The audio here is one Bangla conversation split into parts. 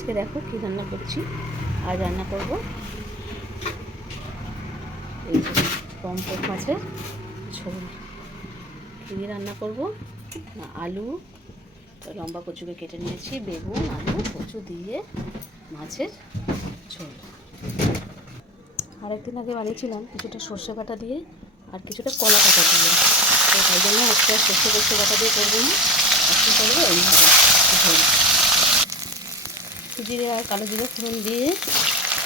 আজকে দেখো কী রান্না করছি। আর রান্না করব এই যে মাছের ঝোল। কী রান্না করব? আলু, লম্বা কচুকে কেটে নিয়েছি, বেগুন, আলু, কচু দিয়ে মাছের ঝোল। আরেকদিন আগে বানিয়েছিলাম কিছুটা সর্ষে বাটা দিয়ে আর কিছুটা কলা কাটা দিয়ে। তো তাই জন্য একটা সর্ষে সর্ষে বাটা দিয়ে করব না। একটু করব এইভাবে ঝোল। জিরে আর কালো জিরে ফোড়ন দিয়ে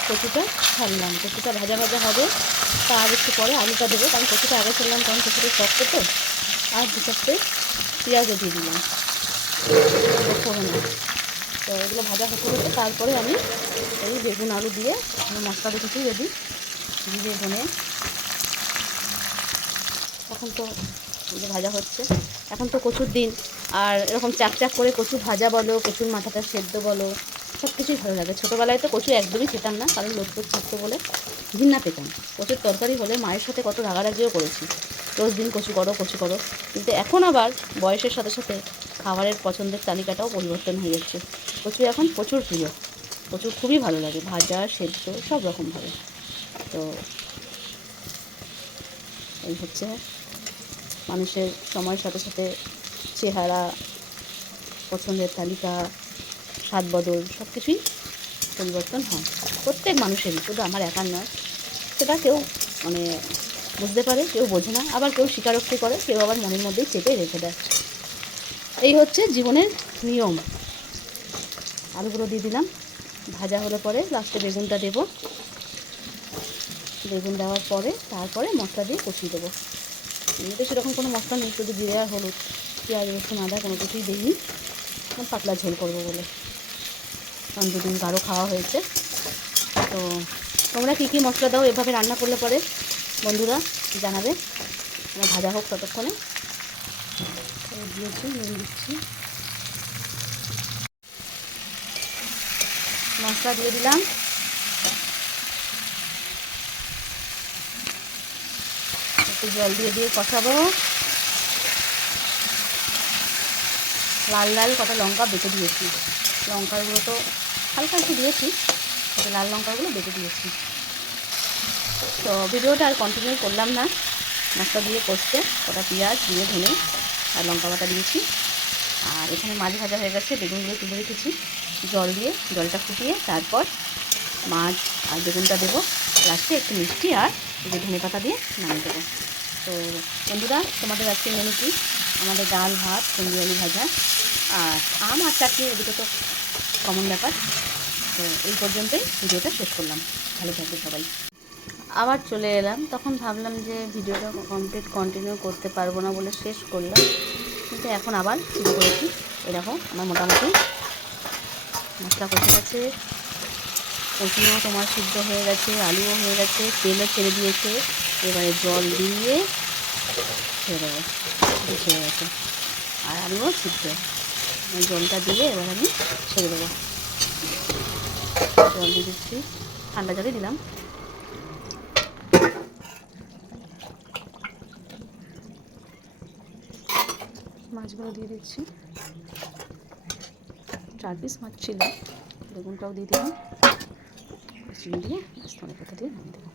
কচুটা ছাড়লাম। কচুটা ভাজা ভাজা হবে। তার একটু পরে আলুটা দেবো, কারণ কচুটা আগে ফেললাম কারণ কচুটা শক্ত তো। আর দু চারটে পেঁয়াজও দিয়ে দিলাম। তো এগুলো ভাজা হতে হতে তারপরে আমি এই বেগুন, আলু দিয়ে মশলা রেখেছি রেডি। জিরে, ধনে। এখন তো ভাজা হচ্ছে। এখন তো কচুর দিন। আর এরকম চাকচাক করে কচু ভাজা বলো, কচুর মাথাটা সেদ্ধ বলো সব কিছুই ভালো লাগে। ছোটোবেলায় তো কচু একদমই খেতাম না, কারণ লোকটোক থাকতো বলে ঘৃণা পেতাম। কচুর তরকারি হলে মায়ের সাথে কত রাগারাগিও করেছি। রোজ দিন কচু করো কচু করো। কিন্তু এখন আবার বয়সের সাথে সাথে খাবারের পছন্দের তালিকাটাও পরিবর্তন হয়ে যাচ্ছে। কচু এখন প্রচুর প্রিয়। কচু খুবই ভালো লাগে। ভাজা, সেদ্ধ, সব রকমভাবে তো এই হচ্ছে মানুষের সময়ের সাথে সাথে চেহারা, পছন্দের তালিকা। স্বাদ, বদল সব কিছুই পরিবর্তন হয়। প্রত্যেক মানুষেরই, শুধু আমার একার নয়। সেটা কেউ মানে বুঝতে পারে, কেউ বোঝে না, আবার কেউ স্বীকারোক্তি করে, কেউ আবার মনের মধ্যেই চেপে রেখে দেয়। এই হচ্ছে জীবনের নিয়ম। আলুগুলো দিয়ে দিলাম। ভাজা হলে পরে লাস্টে বেগুনটা দেবো। বেগুন দেওয়ার পরে তারপরে মশলা দিয়ে কষিয়ে দেবো। এমনিতে সেরকম কোনো মশলা নেই, শুধু জিরে আর হলুদ, পেঁয়াজ, রসুন, আদা কোনো কিছুই দিইনি। পাতলা ঝোল করব বলে। দুদিন গাঢ় খাওয়া হয়েছে। তো তোমরা কী কী মশলা দাও, এভাবে রান্না করলে পরে বন্ধুরা জানাবে। আমার ভাজা হোক ততক্ষণে। দিয়েছি দিচ্ছি মশলা দিয়ে দিলাম। একটু জল দিয়ে দিয়ে কষাবো। লাল লাল কটা লঙ্কা বেটে দিয়েছি। লঙ্কাগুলো তো হালকা একটু দিয়েছি লাল লঙ্কাগুলো বেটে দিয়েছি। তো ভিডিওটা আর কন্টিনিউ করলাম না। মশলা দিয়ে কষতে কটা পেঁয়াজ, দিয়ে ধনে আর লঙ্কা বাটা দিয়েছি। আর এখানে মাছ ভাজা হয়ে গেছে, বেগুনগুলো তুলে রেখেছি। জল দিয়ে, জলটা ফুটিয়ে তারপর মাছ আর বেগুনটা দেবো। লাস্টে একটু মিষ্টি আর এই ধনে পাতা দিয়ে নামিয়ে দেবো। তো বন্ধুরা, তোমাদের আজকে মেনু কি? আমাদের ডাল ভাত, কুমড়ি আলু ভাজা আর আম আর চাটনি এগুলো তো কমন ব্যাপার। তো এই পর্যন্তই ভিডিওটা শেষ করলাম। ভালো থাকবে সবাই। আবার চলে এলাম। তখন ভাবলাম যে ভিডিওটা কমপ্লিট কন্টিনিউ করতে পারব না বলে শেষ করলাম। কিন্তু এখন আবার শুরু করেছি। এরকম আমার মোটামুটি মশলা কষে গেছে। কচুও তোমার সিদ্ধ হয়ে গেছে, আলুও হয়ে গেছে, তেলও ছেড়ে দিয়েছে। এবারে জল দিয়ে ছেড়ে দেবো। ছেড়ে গেছে আর আলুও সিদ্ধ। জলটা দিয়ে এবার আমি ছেড়ে দেবো। জল দিয়ে দিচ্ছি। ঠান্ডা জলই দিলাম। মাছগুলো দিয়ে দিচ্ছি। চার পিস মাছ ছিল। বেগুনটাও দিয়ে দিলাম। চিনি দিয়ে ধনে পাতা দিয়ে নামিয়ে দেবো।